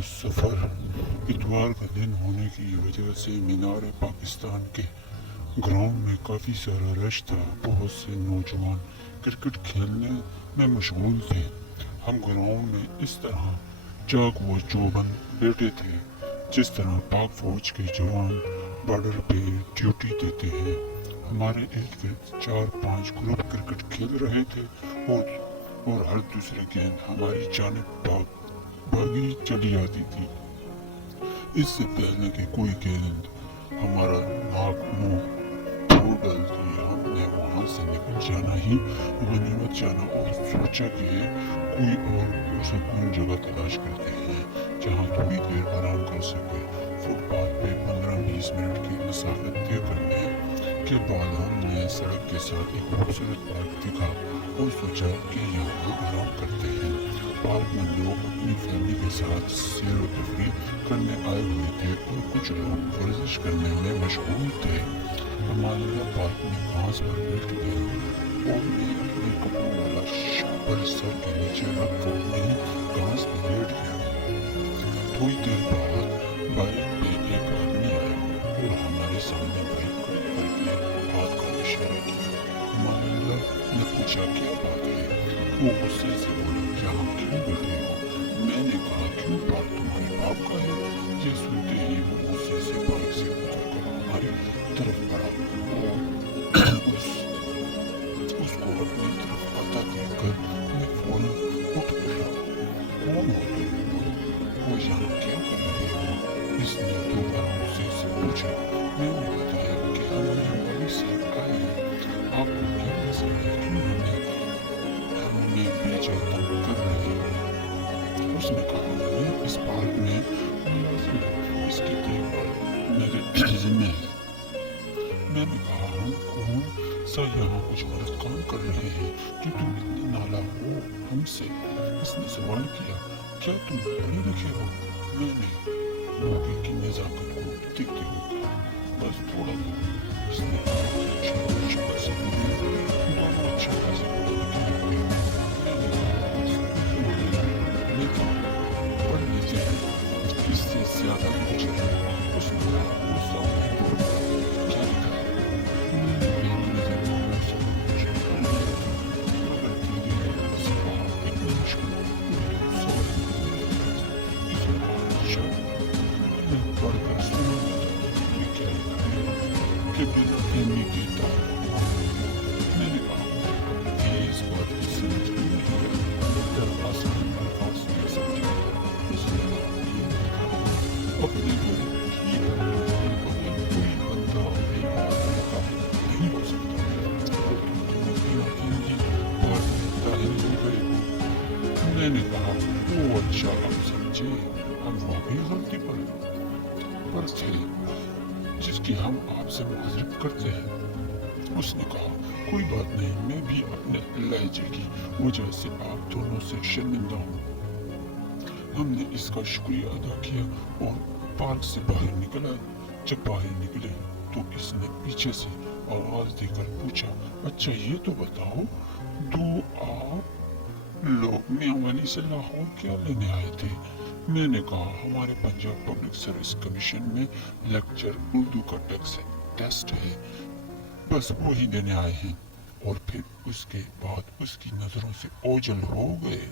हमारा सफ़र इतवार का दिन होने की वजह से मीनार पाकिस्तान के ग्राउंड में काफ़ी सारा रश था। बहुत से नौजवान क्रिकेट खेलने में मशगूल थे। हम ग्राउंड में इस तरह चाक व चौबंद बैठे थे जिस तरह पाक फौज के जवान बॉर्डर पे ड्यूटी देते हैं। हमारे इर्द गिर्द 4-5 ग्रुप क्रिकेट खेल रहे थे और हर दूसरे गेंद हमारी जानिब भागी चली आती थी। इससे पहले कि कोई गेंद हमारा नाक मुंह फोड़ डालती, हमने वहां से निकल जाना ही गनीमत जाना और सोचा कि कोई और सुकून जगह तलाश करते हैं जहां थोड़ी देर आराम कर सके। फुटपाथ पे 15-20 मिनट की मसाफत तय करने के बाद हमने सड़क के साथ एक खूबसूरत पार्क देखा और सोचा कि यहाँ आराम करते हैं। पार्क में लोग अपनी फैमिली के साथ सैर व तफरीह करने आए हुए थे और कुछ लोग वर्जिश करने में मशगूल थे। हमारे पार्क में घास पर बैठ गए और मैं अपने कपड़ों वाला शावर सर के नीचे रख कर वहीं घास पर बैठ गया। थोड़ी देर बाद बाइक पे एक आदमी आया और हमारे सामने बाइक खड़ी करके हाथ का इशारा किया। हमारे ने पूछा क्या बात है। वो गुस्से से बोला यहाँ क्यों बैठे हो। मैंने कहा क्यों पार्क तुम्हारे बाप का है। ये सुनते ही वो गुस्से से बाइक से उतर कर हमारी तरफ बढ़ा और उसको अपनी तरफ आता देखकर मैं फौरन उठ बैठा। कौन हो तुम? वो यहाँ क्या कर रहे हो? इसने दोबारा गुस्से से पूछा। मैंने बताया कि हमारे मौलवी साहब आए हैं, आपको क्या पसंद है, क्यों हमें बेचा तंग कर रहे हैं। उसने कहा मैं इस पार्क में मुलाजिम हूं, इसकी देखभाल मेरे जिम्मे है। मैंने कहा हम कौन सा यहाँ कुछ गलत काम कर रहे हैं जो तुम इतने नाला हो हमसे। इसने सवाल किया क्या तुम पढ़े लिखे हो। मैंने मौके की नजाकत को देखते हुए कहा बस थोड़ा दूर। इसने इससे ज्यादा कुछ नहीं। उसने कहा वो सामने क्या लिखा है। मैंने मेरी नजर में वो सब कुछ मगर धीरे से कहा इतनी मुश्किल पढ़कर सुना ये क्या लिखा है कि बिना एमी के तार। मैंने कहा इस बात की समझ में नहीं आई, आसान अल्फाज में समझा। उसने अपने को की बगैर कोई बंदा नहीं हो सकता। मैंने कहा वो अच्छा हम समझे हम वाकई गलती पर थे जिसकी हम आपसे माजरत करते हैं। उसने कहा कोई बात नहीं, मैं भी अपने लहजे की वजह से आप दोनों से शर्मिंदा हूँ। हमने इसका शुक्रिया अदा किया और पार्क से बाहर निकला। जब बाहर निकले तो इसने पीछे से आवाज देकर पूछा अच्छा ये तो बताओ दो आप लोग मियांवाली से लाहौर क्या लेने आए थे। मैंने कहा हमारे पंजाब पब्लिक सर्विस कमीशन में लेक्चर उर्दू का टेस्ट है, बस वही देने आए हैं। और फिर उसके बाद उसकी नजरों से ओझल हो गए।